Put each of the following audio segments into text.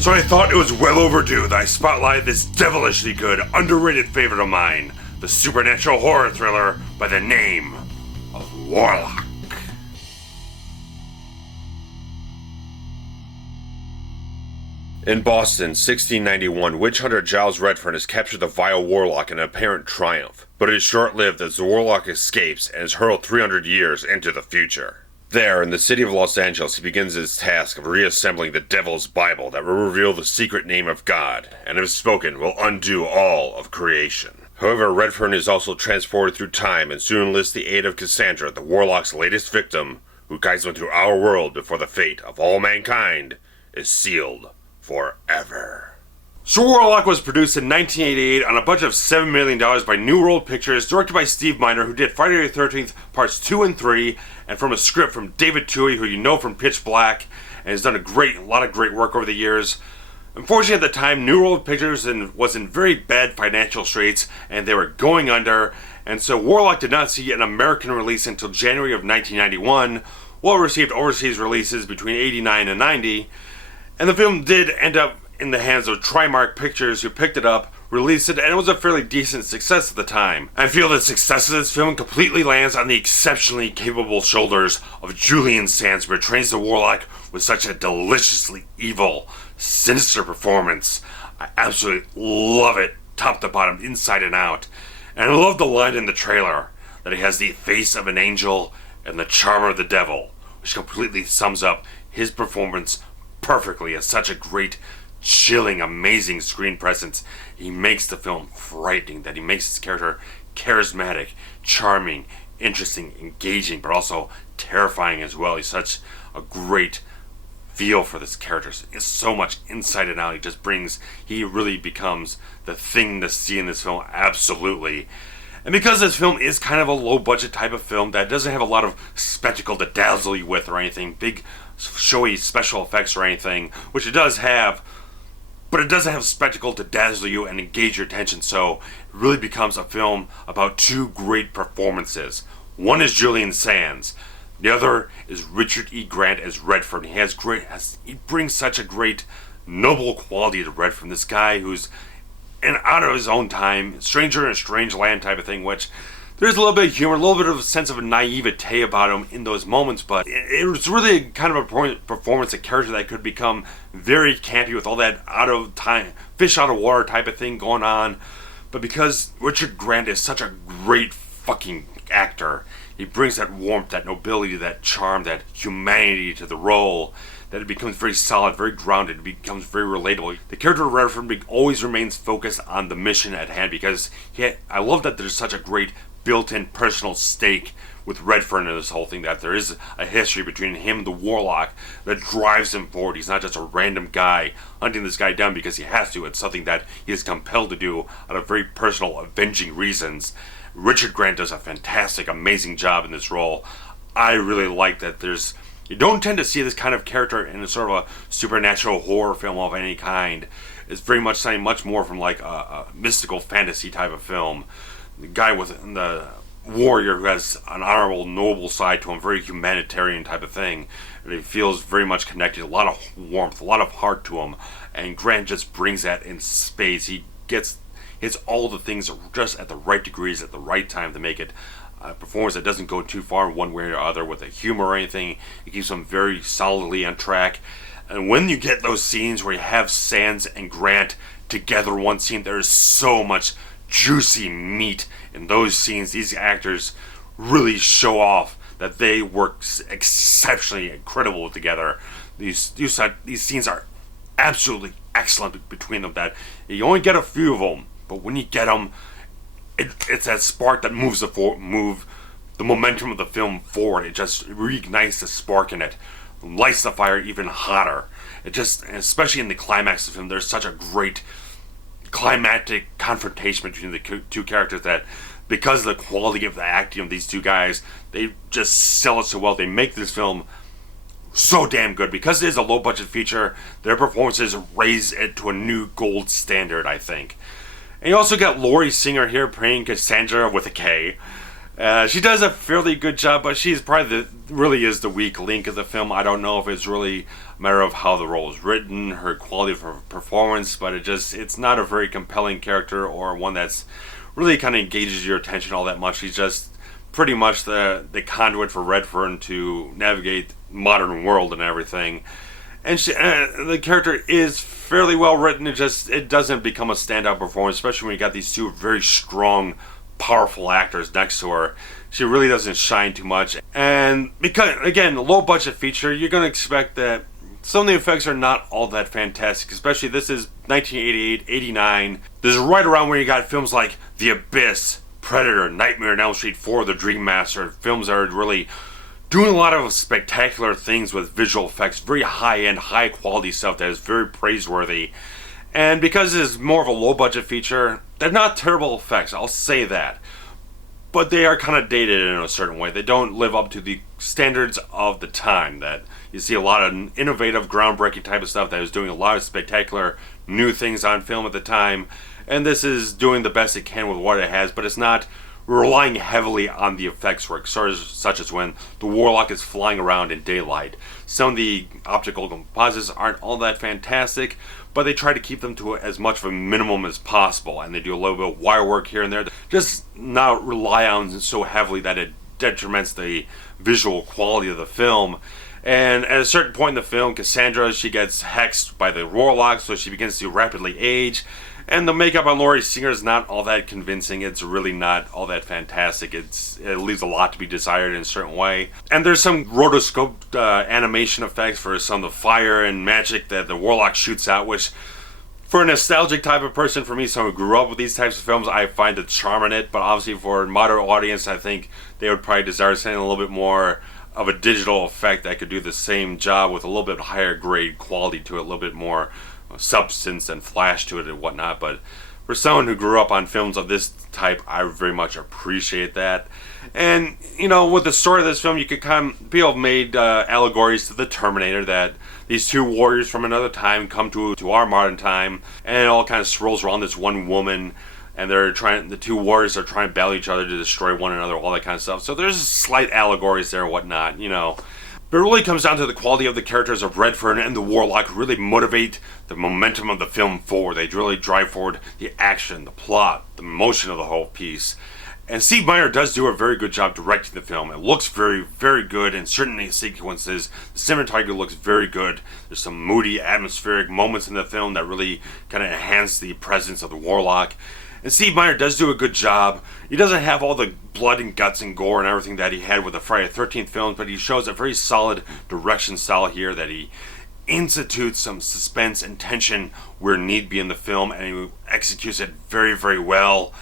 So I thought it was well overdue that I spotlight this devilishly good, underrated favorite of mine, the supernatural horror thriller by the name of Warlock. In Boston, 1691, witch hunter Giles Redfern has captured the vile Warlock in an apparent triumph, but it is short-lived as the Warlock escapes and is hurled 300 years into the future. There, in the city of Los Angeles, he begins his task of reassembling the Devil's Bible that will reveal the secret name of God, and if spoken, will undo all of creation. However, Redfern is also transported through time and soon enlists the aid of Cassandra, the Warlock's latest victim, who guides him through our world before the fate of all mankind is sealed forever. So Warlock was produced in 1988 on a budget of $7 million by New World Pictures, directed by Steve Miner, who did Friday the 13th Parts 2 and 3, and from a script from David Twohy, who you know from Pitch Black, and has done a lot of great work over the years. Unfortunately, at the time, New World Pictures was in very bad financial straits, and they were going under, and so Warlock did not see an American release until January of 1991, while it received overseas releases between 89 and 90, and the film did end up in the hands of Trimark Pictures, who picked it up, released it, and it was a fairly decent success at the time. I feel the success of this film completely lands on the exceptionally capable shoulders of Julian Sands, who portrays the Warlock with such a deliciously evil, sinister performance. I absolutely love it, top to bottom, inside and out. And I love the line in the trailer, that he has the face of an angel and the charm of the devil, which completely sums up his performance perfectly as such a great, chilling, amazing screen presence. He makes the film frightening, that he makes his character charismatic, charming, interesting, engaging, but also terrifying as well. He's such a great feel for this character. It's so much inside and out. He really becomes the thing to see in this film, absolutely. And because this film is kind of a low budget type of film that doesn't have a lot of spectacle to dazzle you with or anything, big showy special effects or anything, which it does have, but it doesn't have spectacle to dazzle you and engage your attention, so it really becomes a film about two great performances. One is Julian Sands. The other is Richard E. Grant as Redfern. He brings such a great, noble quality to Redfern. This guy who's out of his own time, stranger in a strange land type of thing, which there's a little bit of humor, a little bit of a sense of a naivete about him in those moments, but it was really kind of a performance, a character that could become very campy with all that out of time, fish out of water type of thing going on. But because Richard Grant is such a great fucking actor, he brings that warmth, that nobility, that charm, that humanity to the role, that it becomes very solid, very grounded, it becomes very relatable. The character of Redfern always remains focused on the mission at hand, because I love that there's such a great built-in personal stake with Redfern in this whole thing, that there is a history between him and the Warlock that drives him forward. He's not just a random guy hunting this guy down because he has to. It's something that he is compelled to do out of very personal, avenging reasons. Richard Grant does a fantastic, amazing job in this role. I really like that you don't tend to see this kind of character in a sort of a supernatural horror film of any kind. It's very much something much more from like a mystical fantasy type of film. The guy with the warrior who has an honorable, noble side to him, very humanitarian type of thing. And he feels very much connected, a lot of warmth, a lot of heart to him. And Grant just brings that in spades. He hits all the things just at the right degrees, at the right time to make it a performance that doesn't go too far one way or the other with the humor or anything. It keeps him very solidly on track. And when you get those scenes where you have Sands and Grant together in one scene, there is so much juicy meat in those scenes. These actors really show off that they work exceptionally incredible together. These scenes are absolutely excellent between them, that you only get a few of them, but when you get them, it's that spark that moves the momentum of the film forward. It just reignites the spark in it, lights the fire even hotter. Especially in the climax of the film, there's such a great climactic confrontation between the two characters that, because of the quality of the acting of these two guys, they just sell it so well. They make this film so damn good. Because it is a low budget feature, their performances raise it to a new gold standard, I think. And you also got Laurie Singer here playing Cassandra with a K. She does a fairly good job, but she's probably really is the weak link of the film. I don't know if it's really a matter of how the role is written, her quality of her performance, but it's not a very compelling character or one that's really kind of engages your attention all that much. She's just pretty much the conduit for Redfern to navigate modern world and everything. And the character is fairly well written. It doesn't become a standout performance, especially when you got these two very strong, powerful actors next to her. She really doesn't shine too much. And because, again, low budget feature, you're going to expect that some of the effects are not all that fantastic, especially this is 1988, 89. This is right around where you got films like The Abyss, Predator, Nightmare on Elm Street 4, The Dream Master, films that are really doing a lot of spectacular things with visual effects, very high-end, high-quality stuff that is very praiseworthy. And because it is more of a low-budget feature, they're not terrible effects, I'll say that. But they are kind of dated in a certain way. They don't live up to the standards of the time. That you see a lot of innovative, groundbreaking type of stuff that is doing a lot of spectacular new things on film at the time. And this is doing the best it can with what it has, but it's not relying heavily on the effects work, such as when the Warlock is flying around in daylight. Some of the optical composites aren't all that fantastic, but they try to keep them to as much of a minimum as possible, and they do a little bit of wire work here and there, just not rely on so heavily that it detriments the visual quality of the film. And at a certain point in the film, Cassandra, she gets hexed by the Warlock, so she begins to rapidly age. And the makeup on Laurie Singer is not all that convincing. It's really not all that fantastic. It leaves a lot to be desired in a certain way. And there's some rotoscoped animation effects for some of the fire and magic that the Warlock shoots out, which, for a nostalgic type of person, for me, someone who grew up with these types of films, I find the charm in it. But obviously for a modern audience, I think they would probably desire something a little bit more of a digital effect that could do the same job with a little bit higher grade quality to it, a little bit more substance and flash to it and whatnot. But for someone who grew up on films of this type, I very much appreciate that. And with the story of this film, you could kind of people have made allegories to the Terminator, that these two warriors from another time come to our modern time, and it all kind of swirls around this one woman, and the two warriors are trying to battle each other to destroy one another, all that kind of stuff. So there's slight allegories there and whatnot, But it really comes down to the quality of the characters of Redfern and the Warlock really motivate the momentum of the film forward. They really drive forward the action, the plot, the emotion of the whole piece. And Steve Miner does do a very good job directing the film. It looks very, very good in certain sequences. The cinematography looks very good. There's some moody, atmospheric moments in the film that really kind of enhance the presence of the Warlock. And Steve Miner does do a good job. He doesn't have all the blood and guts and gore and everything that he had with the Friday the 13th films, but he shows a very solid direction style here, that he institutes some suspense and tension where need be in the film, and he executes it very, very well,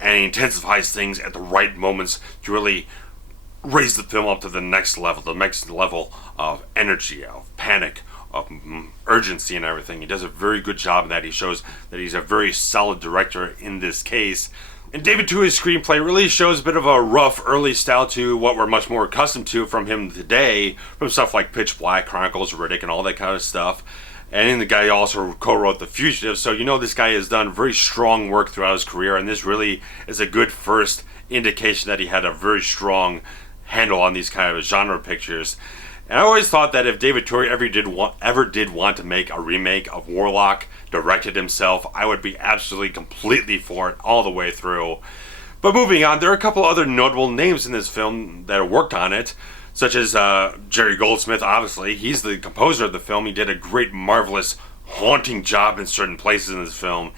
and he intensifies things at the right moments to really raise the film up to the next level of energy, of panic, of urgency and everything. He does a very good job of that. He shows that he's a very solid director in this case. And David Twohy's screenplay really shows a bit of a rough early style to what we're much more accustomed to from him today, from stuff like Pitch Black, Chronicles, Riddick, and all that kind of stuff. And the guy also co-wrote The Fugitive, so this guy has done very strong work throughout his career, and this really is a good first indication that he had a very strong handle on these kind of genre pictures. And I always thought that if David Twohy ever did want to make a remake of Warlock, directed himself, I would be absolutely completely for it all the way through. But moving on, there are a couple other notable names in this film that worked on it, such as Jerry Goldsmith. Obviously, he's the composer of the film. He did a great, marvelous, haunting job in certain places in this film.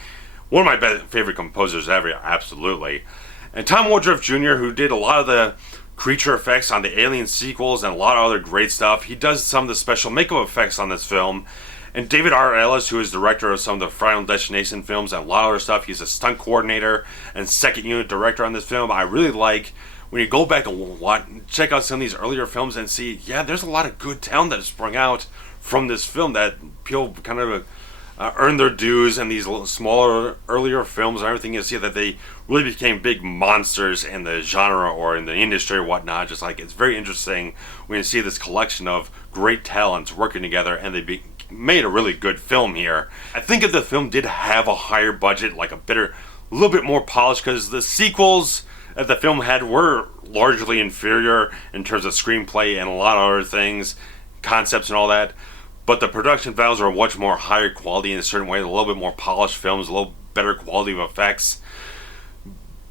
One of my favorite composers ever, absolutely. And Tom Woodruff Jr., who did a lot of the creature effects on the Alien sequels and a lot of other great stuff. He does some of the special makeup effects on this film. And David R. Ellis, who is director of some of the Final Destination films and a lot of other stuff, he's a stunt coordinator and second unit director on this film. I really like when you go back and check out some of these earlier films and see, there's a lot of good talent that has sprung out from this film that people kind of earned their dues in these smaller, earlier films and everything. You see that they really became big monsters in the genre or in the industry or whatnot. Just like, it's very interesting when you see this collection of great talents working together, and they made a really good film here. I think if the film did have a higher budget, like a little bit more polished, because the sequels, that the film had were largely inferior in terms of screenplay and a lot of other things, concepts and all that. But the production values are much more higher quality in a certain way, a little bit more polished films, a little better quality of effects.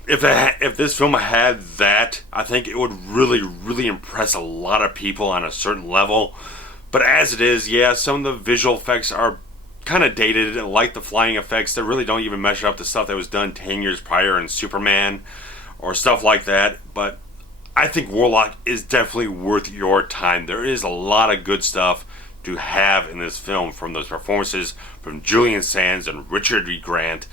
If this film had that, I think it would really, really impress a lot of people on a certain level. But as it is, yeah, some of the visual effects are kind of dated, like the flying effects that really don't even measure up to stuff that was done 10 years prior in Superman or stuff like that. But I think Warlock is definitely worth your time. There is a lot of good stuff to have in this film, from those performances from Julian Sands and Richard E. Grant.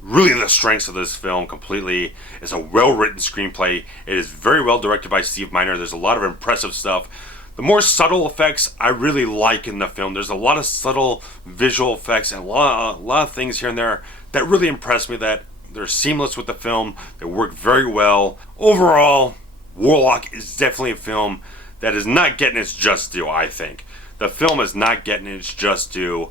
Really the strengths of this film completely. It's a well-written screenplay. It is very well directed by Steve Miner. There's a lot of impressive stuff. The more subtle effects I really like in the film. There's a lot of subtle visual effects and a lot of things here and there that really impress me, that they're seamless with the film. They work very well. Overall, Warlock is definitely a film that is not getting its just due, I think. The film is not getting its just due.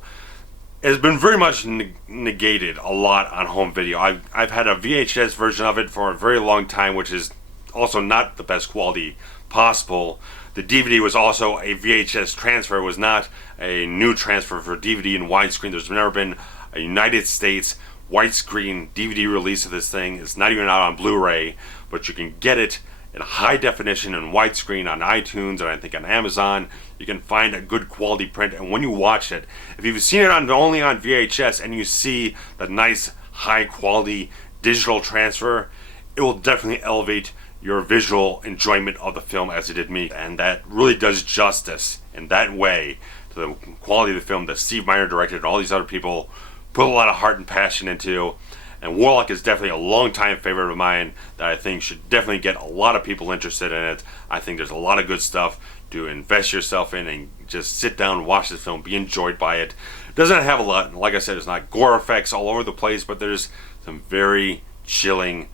It has been very much negated a lot on home video. I've had a VHS version of it for a very long time, which is also not the best quality possible. The DVD was also a VHS transfer. It was not a new transfer for DVD and widescreen. There's never been a United States widescreen DVD release of this thing. It's not even out on Blu-ray, but you can get it in high definition and widescreen on iTunes, and I think on Amazon. You can find a good quality print, and when you watch it, if you've seen it only on VHS and you see the nice high quality digital transfer, it will definitely elevate your visual enjoyment of the film as it did me, and that really does justice in that way to the quality of the film that Steve Miner directed and all these other people put a lot of heart and passion into. And Warlock is definitely a long-time favorite of mine that I think should definitely get a lot of people interested in it. I think there's a lot of good stuff to invest yourself in and just sit down and watch this film, be enjoyed by it. It doesn't have a lot, like I said, there's not gore effects all over the place, but there's some very chilling,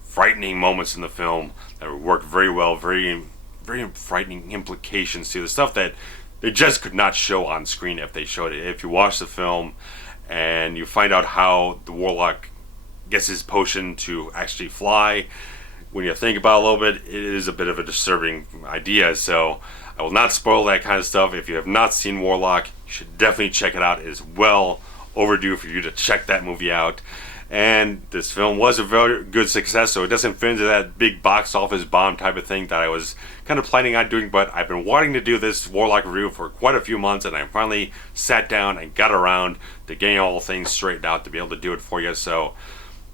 frightening moments in the film that work very well, very, very frightening implications to the stuff that they just could not show on screen if they showed it. If you watch the film and you find out how the Warlock gets his potion to actually fly, when you think about it a little bit, it is a bit of a disturbing idea. So I will not spoil that kind of stuff. If you have not seen Warlock, you should definitely check it out. It is well overdue for you to check that movie out. And this film was a very good success, so it doesn't fit into that big box office bomb type of thing that I was kind of planning on doing, but I've been wanting to do this Warlock review for quite a few months, and I finally sat down and got around to getting all things straightened out to be able to do it for you. So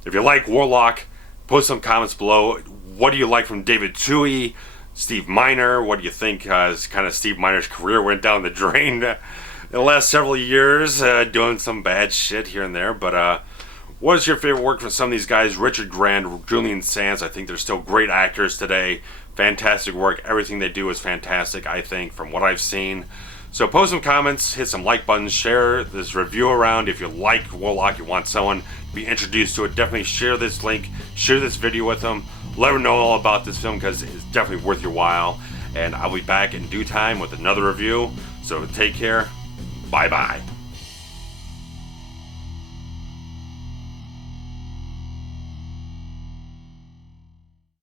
if you like Warlock, put some comments below. What do you like from David Twohy, Steve Miner? What do you think as kind of Steve Miner's career went down the drain in the last several years, doing some bad shit here and there? But what is your favorite work from some of these guys? Richard Grant, Julian Sands, I think they're still great actors today. Fantastic work. Everything they do is fantastic, I think, from what I've seen. So post some comments, hit some like buttons, share this review around. If you like Warlock, you want someone to be introduced to it, definitely share this link, share this video with them. Let them know all about this film because it's definitely worth your while. And I'll be back in due time with another review. So take care. Bye-bye.